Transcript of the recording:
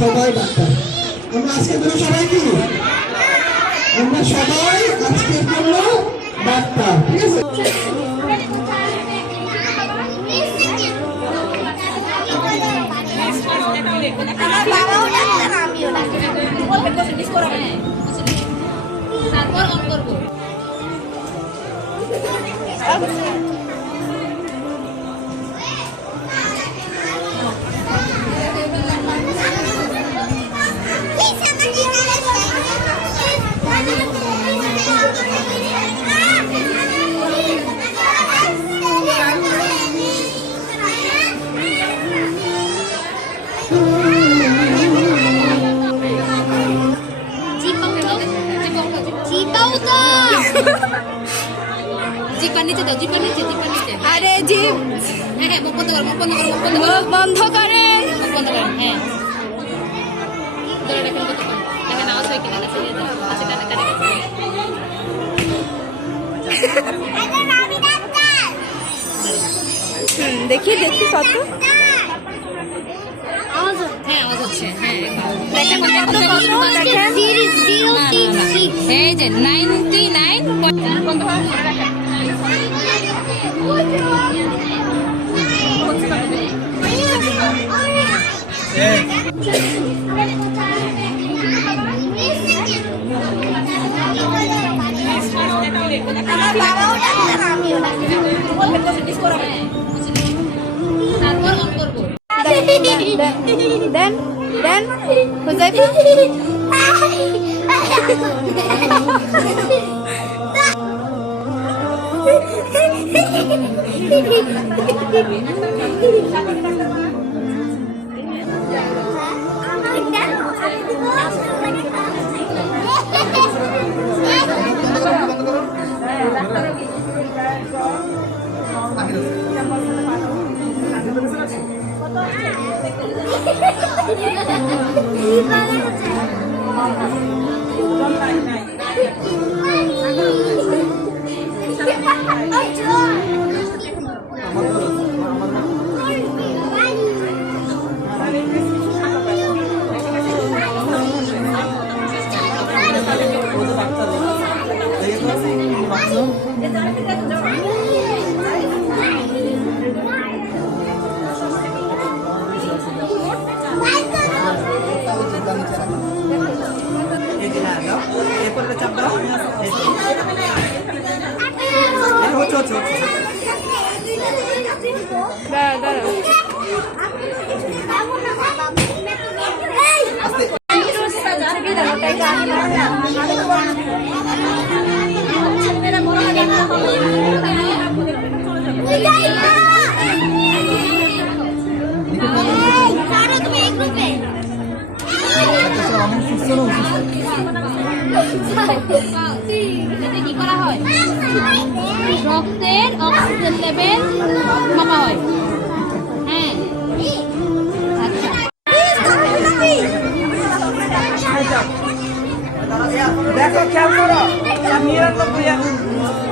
সবাই ডাক্তার, আমরা আজকের জন্য সবাই কি আমরা সবাই আজকের জন্য ডাক্তার, ঠিক আছে? তারপর অন করবো। জিপার নিচে দাও, জিপার নিচে, জিপার নিচে। আরে জিপ, হ্যাঁ হ্যাঁ, মুখ বন্ধ করো, মুখ বন্ধ করো, মুখ বন্ধ করো, বন্ধ করেন, মুখ বন্ধ করেন। হ্যাঁ, ধরে রাখেন কতক্ষণ, দেখেন আওয়াজ হয় কিনা। আচ্ছা, কানে কানে দেখি দেখি কত আওয়াজ। হ্যাঁ, আওয়াজ হচ্ছে। হ্যাঁ, দেখেন কত কত দেখেন। এই যে 99 বন্ধ করে রাখেন। তারপর অন করবো। দেন দেন হুজাইফা। কি করা হয়? রক্তের অক্সিজেন লেভেল মাপা হয়। হ্যাঁ, আচ্ছা, দেখো খেয়াল করো।